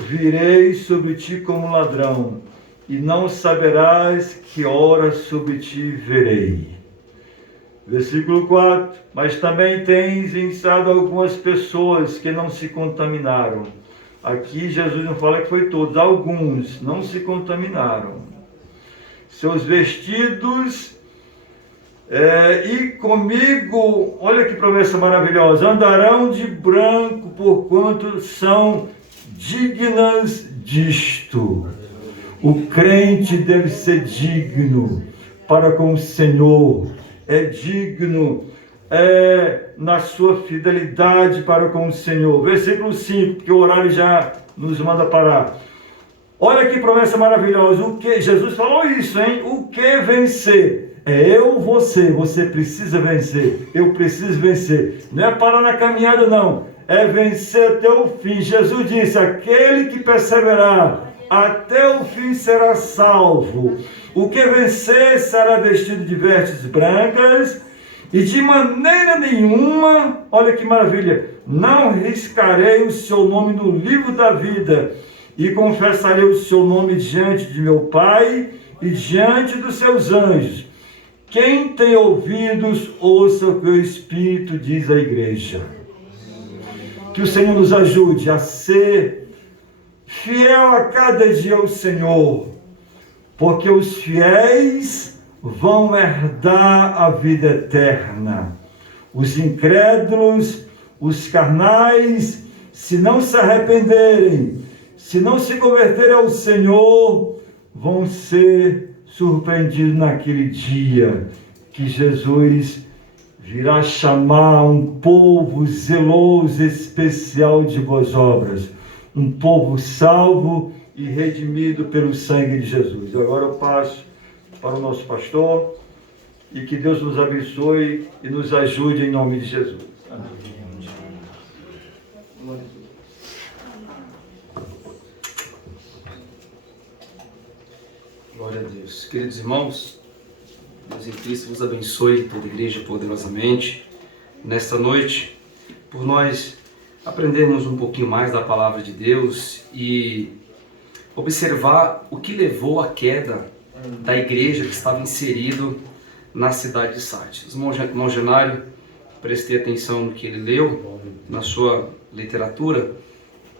virei sobre ti como ladrão, e não saberás que hora sobre ti verei. Versículo 4. Mas também tens ensinado algumas pessoas que não se contaminaram. Aqui Jesus não fala que foi todos, alguns não se contaminaram. Seus vestidos, e comigo, olha que promessa maravilhosa, andarão de branco, porquanto são dignas disto. O crente deve ser digno para com o Senhor, é digno na sua fidelidade para com o Senhor. Versículo 5, porque o horário já nos manda parar. Olha que promessa maravilhosa. O que? Jesus falou isso, hein? O que vencer? Você precisa vencer. Eu preciso vencer. Não é parar na caminhada, não. É vencer até o fim. Jesus disse: aquele que perseverar até o fim será salvo. O que vencer será vestido de vestes brancas, e de maneira nenhuma, olha que maravilha, não riscarei o seu nome no livro da vida, e confessarei o seu nome diante de meu Pai e diante dos seus anjos. Quem tem ouvidos, ouça o que o Espírito diz à igreja. Que o Senhor nos ajude a ser fiel a cada dia ao Senhor, porque os fiéis vão herdar a vida eterna. Os incrédulos, os carnais, se não se arrependerem, se não se converterem ao Senhor, vão ser surpreendidos naquele dia que Jesus virá chamar um povo zeloso, especial de boas obras, um povo salvo e redimido pelo sangue de Jesus. Agora eu passo para o nosso pastor, e que Deus nos abençoe e nos ajude em nome de Jesus. Amém. Glória a Deus. Deus. Queridos irmãos, Deus em Cristo vos abençoe, toda a igreja poderosamente, nesta noite, por nós aprendermos um pouquinho mais da palavra de Deus e observar o que levou à queda da igreja que estava inserido na cidade de Sardes. Irmão Genário, prestei atenção no que ele leu, na sua literatura,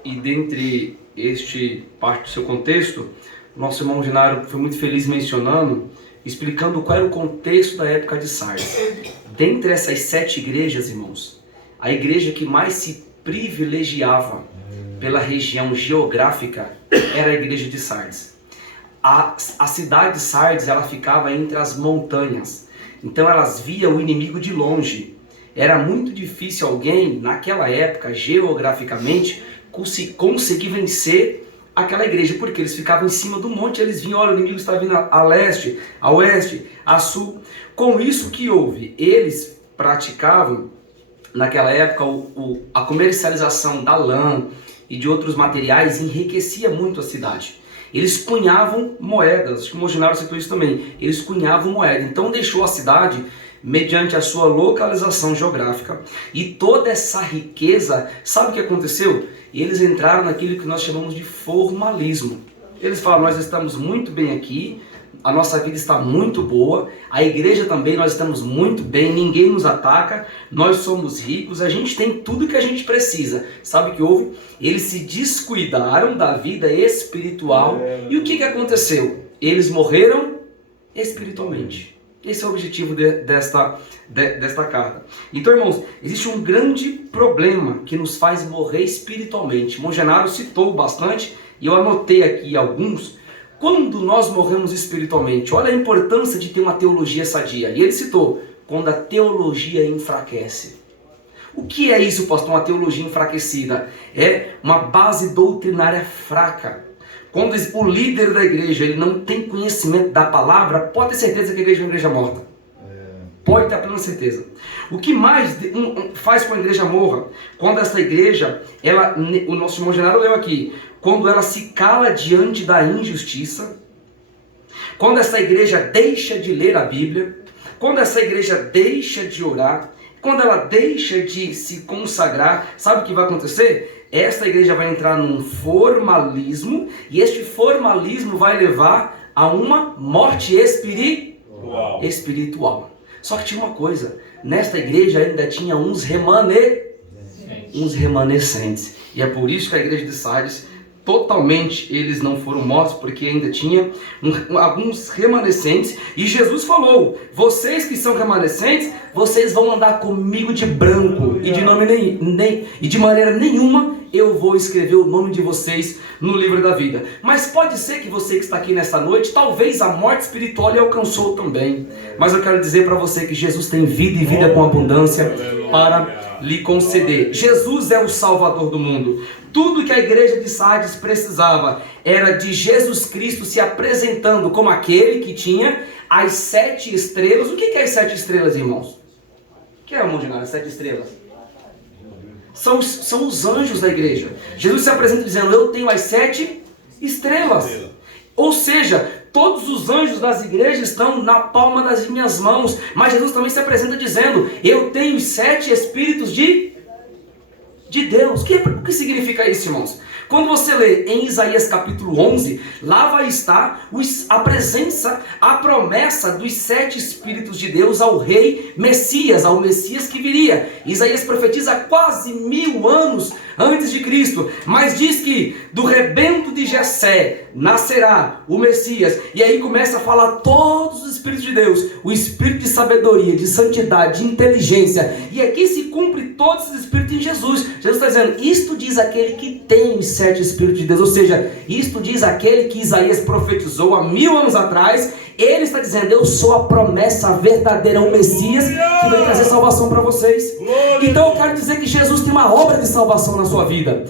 e dentre este parte do seu contexto, nosso irmão Genário foi muito feliz mencionando, explicando qual era o contexto da época de Sardes. Dentre essas 7 igrejas, irmãos, a igreja que mais se privilegiava pela região geográfica era a igreja de Sardes. A cidade de Sardes, ela ficava entre as montanhas, então elas viam o inimigo de longe. Era muito difícil alguém, naquela época, geograficamente, conseguir vencer aquela igreja, porque eles ficavam em cima do monte, eles vinham, olha, o inimigo está vindo a leste, a oeste, a sul. Com isso que houve, eles praticavam, naquela época, a comercialização da lã e de outros materiais enriquecia muito a cidade. Eles cunhavam moedas, acho que o Moginaro citou isso também, eles cunhavam moeda, então deixou a cidade mediante a sua localização geográfica. E toda essa riqueza, sabe o que aconteceu? Eles entraram naquilo que nós chamamos de formalismo. Eles falaram, nós estamos muito bem aqui, a nossa vida está muito boa, a igreja também, nós estamos muito bem, ninguém nos ataca, nós somos ricos, a gente tem tudo que a gente precisa. Sabe o que houve? Eles se descuidaram da vida espiritual e o que aconteceu? Eles morreram espiritualmente. Esse é o objetivo desta carta. Então, irmãos, existe um grande problema que nos faz morrer espiritualmente. Mongenaro citou bastante e eu anotei aqui alguns. Quando nós morremos espiritualmente, olha a importância de ter uma teologia sadia. E ele citou, quando a teologia enfraquece. O que é isso, pastor? Uma teologia enfraquecida? É uma base doutrinária fraca. Quando o líder da igreja ele não tem conhecimento da palavra, pode ter certeza que a igreja é uma igreja morta. Pode ter a plena certeza. O que mais faz com a igreja morra? Quando essa igreja, o nosso irmão Genaro leu aqui, quando ela se cala diante da injustiça, quando essa igreja deixa de ler a Bíblia, quando essa igreja deixa de orar, quando ela deixa de se consagrar, sabe o que vai acontecer? Esta igreja vai entrar num formalismo, e este formalismo vai levar a uma morte espiritual. Só que tinha uma coisa, nesta igreja ainda tinha uns remanescentes. E é por isso que a igreja de Sardes, totalmente eles não foram mortos, porque ainda tinha alguns remanescentes. E Jesus falou, vocês que são remanescentes, vocês vão andar comigo de branco, e de maneira nenhuma eu vou escrever o nome de vocês no livro da vida. Mas pode ser que você que está aqui nesta noite, talvez a morte espiritual lhe alcançou também. Mas eu quero dizer para você que Jesus tem vida e vida com abundância para lhe conceder. Jesus é o Salvador do mundo. Tudo que a igreja de Sardes precisava era de Jesus Cristo se apresentando como aquele que tinha as 7 estrelas. O que é as 7 estrelas, irmãos? O que é, irmão de nada, as 7 estrelas? São os anjos da igreja. Jesus se apresenta dizendo, eu tenho as 7 estrelas. Ou seja, todos os anjos das igrejas estão na palma das minhas mãos. Mas Jesus também se apresenta dizendo, eu tenho os 7 espíritos de Deus. O que significa isso, irmãos? Quando você lê em Isaías capítulo 11, lá vai estar a presença, a promessa dos 7 Espíritos de Deus ao rei Messias, ao Messias que viria. Isaías profetiza quase 1000 anos antes de Cristo, mas diz que do rebento de Jessé nascerá o Messias, e aí começa a falar todos os Espíritos de Deus, o Espírito de sabedoria, de santidade, de inteligência, e aqui se cumpre todos os Espíritos em Jesus. Jesus está dizendo, isto diz aquele que tem os 7 Espíritos de Deus, ou seja, isto diz aquele que Isaías profetizou há 1000 anos atrás. Ele está dizendo, eu sou a promessa verdadeira, o Messias que vai trazer salvação para vocês. Então eu quero dizer que Jesus tem uma obra de salvação na sua vida.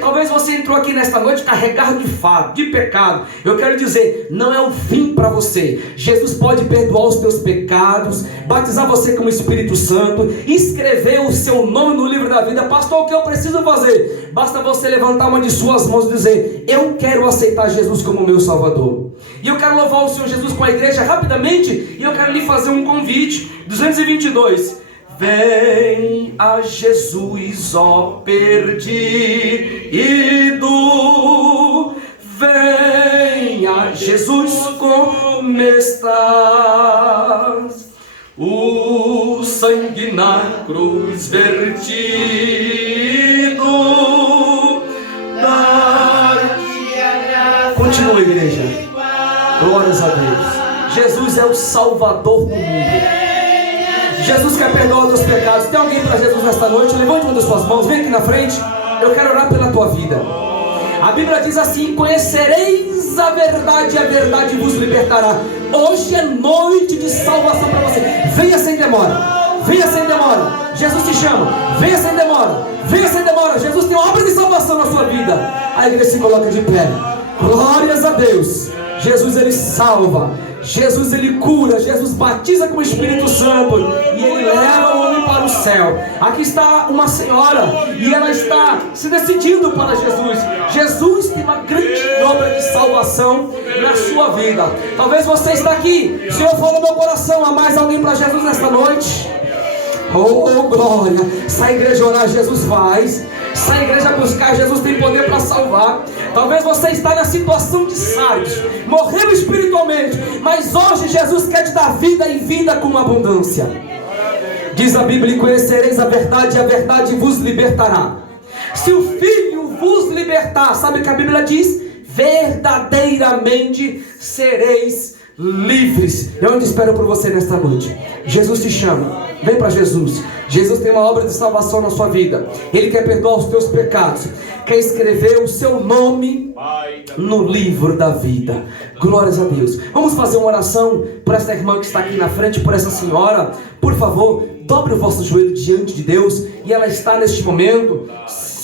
Talvez você entrou aqui nesta noite carregado de fato, de pecado. Eu quero dizer, não é o fim para você. Jesus pode perdoar os teus pecados, batizar você com o Espírito Santo, escrever o seu nome no livro da vida. Pastor, o que eu preciso fazer? basta você levantar uma de suas mãos e dizer: eu quero aceitar Jesus como meu Salvador. E eu quero louvar o Senhor Jesus com a igreja rapidamente, e eu quero lhe fazer um convite. 222. Vem a Jesus, ó perdido, vem a Jesus como estás, o sangue na cruz vertido, continua, igreja. Glórias a Deus. Jesus é o Salvador do mundo. Jesus quer perdoar os teus pecados. Tem alguém para Jesus nesta noite? Levante uma das suas mãos, vem aqui na frente. Eu quero orar pela tua vida. A Bíblia diz assim: conhecereis a verdade e a verdade vos libertará. Hoje é noite de salvação para você. Venha sem demora, venha sem demora. Jesus te chama, venha sem demora, venha sem demora. Jesus tem obra de salvação na sua vida. A igreja se coloca de pé. Glórias a Deus. Jesus, ele salva. Jesus, ele cura. Jesus batiza com o Espírito Santo e ele leva o homem para o céu. Aqui está uma senhora e ela está se decidindo para Jesus. Jesus tem uma grande obra de salvação na sua vida. Talvez você está aqui, o Senhor falou no meu coração: há mais alguém para Jesus nesta noite? Oh, glória. Se a igreja orar, Jesus faz. Se a igreja buscar, Jesus tem poder para salvar. Talvez você está na situação de Sardes, morreu espiritualmente, mas hoje Jesus quer te dar vida e vida com abundância. Diz a Bíblia: conhecereis a verdade e a verdade vos libertará. Se o Filho vos libertar, sabe o que a Bíblia diz? Verdadeiramente sereis livres. Eu ainda espero por você nesta noite. Jesus te chama, vem para Jesus. Jesus tem uma obra de salvação na sua vida. Ele quer perdoar os teus pecados, quer escrever o seu nome no livro da vida. Glórias a Deus. Vamos fazer uma oração por essa irmã que está aqui na frente, por essa senhora. Por favor, dobre o vosso joelho diante de Deus. E ela está neste momento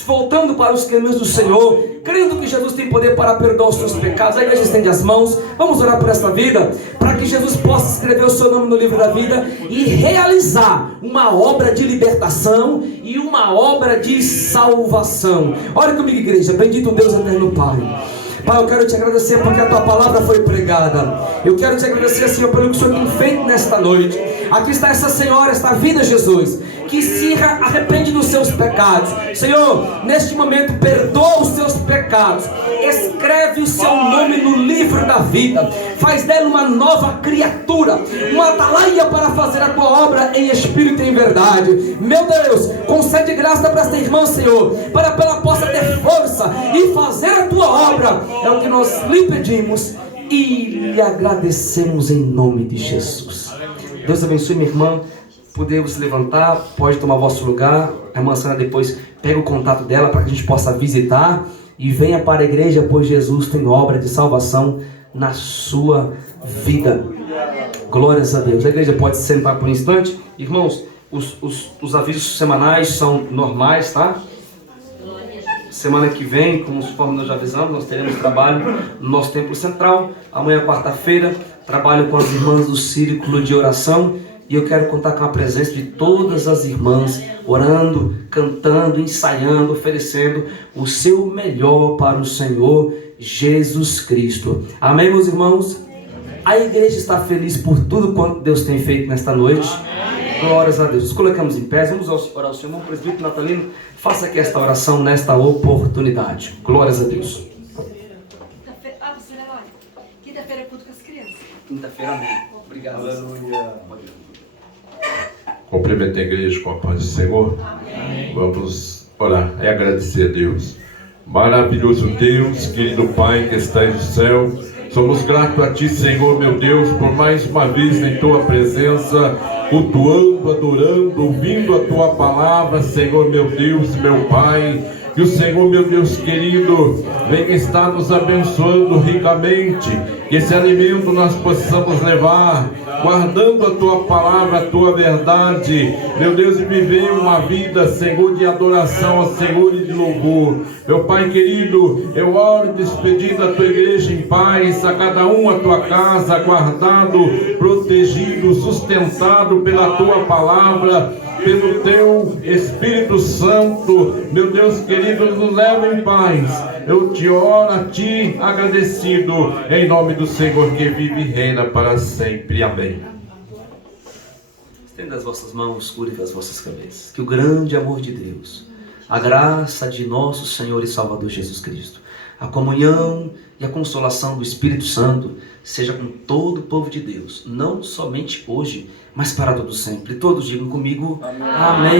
voltando para os caminhos do Senhor, crendo que Jesus tem poder para perdoar os seus pecados. A igreja estende as mãos. Vamos orar por esta vida, para que Jesus possa escrever o seu nome no livro da vida e realizar uma obra de libertação e uma obra de salvação. Ore comigo, igreja. Bendito Deus eterno Pai. Pai, eu quero te agradecer porque a tua palavra foi pregada. Eu quero te agradecer, Senhor, pelo que o Senhor tem feito nesta noite. Aqui está essa senhora, esta vida, Jesus, que se arrepende dos seus pecados. Senhor, neste momento, perdoa os seus pecados. Escreve o seu nome no livro da vida. Faz dela uma nova criatura, uma atalaia para fazer a tua obra em espírito e em verdade. Meu Deus, concede graça para esta irmã, Senhor, para que ela possa ter força e fazer a tua obra. É o que nós lhe pedimos e lhe agradecemos em nome de Jesus. Deus abençoe minha irmã. Poder se levantar, pode tomar vosso lugar. A irmã Sandra depois pega o contato dela para que a gente possa visitar. E venha para a igreja, pois Jesus tem obra de salvação na sua vida. Glórias a Deus. A igreja pode se sentar por um instante. Irmãos, os avisos semanais são normais, tá? Semana que vem, conforme nós já avisamos, nós teremos trabalho no nosso templo central. Amanhã, quarta-feira, trabalho com as irmãs do Círculo de Oração. E eu quero contar com a presença de todas as irmãs, orando, cantando, ensaiando, oferecendo o seu melhor para o Senhor Jesus Cristo. Amém, meus irmãos? A igreja está feliz por tudo quanto Deus tem feito nesta noite. Glórias a Deus. Nos colocamos em pé, vamos orar ao Senhor. Irmão presbítero Natalino, faça aqui esta oração nesta oportunidade. Glórias a Deus. Quinta-feira é culto com as crianças. Quinta-feira, amém. Obrigado. Aleluia. Cumprimente a igreja com a paz do Senhor. Amém. Vamos orar e agradecer a Deus. Maravilhoso Deus, querido Pai que estás no céu, somos gratos a Ti, Senhor, meu Deus, por mais uma vez em Tua presença, cultuando, adorando, ouvindo a Tua palavra, Senhor, meu Deus, meu Pai. Que o Senhor, meu Deus querido, venha estar nos abençoando ricamente, que esse alimento nós possamos levar guardando a tua palavra, a tua verdade, meu Deus, e viver uma vida, Senhor, de adoração ao Senhor e de louvor. Meu Pai querido, eu oro despedindo a tua igreja em paz, a cada um a tua casa, guardado, protegido, sustentado pela tua palavra, pelo teu Espírito Santo. Meu Deus querido, nos leva em paz. Eu te oro a ti agradecido, em nome do Senhor que vive e reina para sempre. Amém. Estenda as vossas mãos, curve as vossas cabeças. Que o grande amor de Deus, a graça de nosso Senhor e Salvador Jesus Cristo, a comunhão e a consolação do Espírito Santo seja com todo o povo de Deus, não somente hoje, mas para todo sempre. Todos digam comigo, amém.